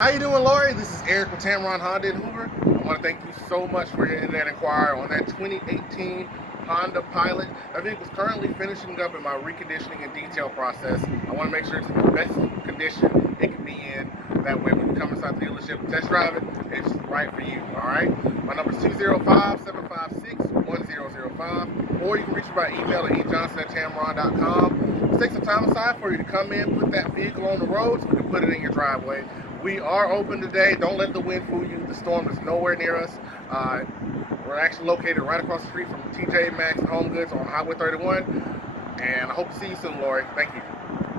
How you doing, Laurie? This is Eric with Tameron Honda in Hoover. I want to thank you so much for your internet inquiry on that 2018 Honda Pilot. That vehicle is currently finishing up in my reconditioning and detail process. I want to make sure it's in the best condition it can be in. That way, when you come inside the dealership and test drive it, it's right for you. All right. My number is 205-756-1005, or you can reach me by email at ejohnson@tameron.com. Let's take some time aside for you to come in, put that vehicle on the road so we can put it in your driveway. We are open today. Don't let the wind fool you. The storm is nowhere near us. We're actually located right across the street from TJ Maxx and Home Goods on Highway 31. And I hope to see you soon, Laurie. Thank you.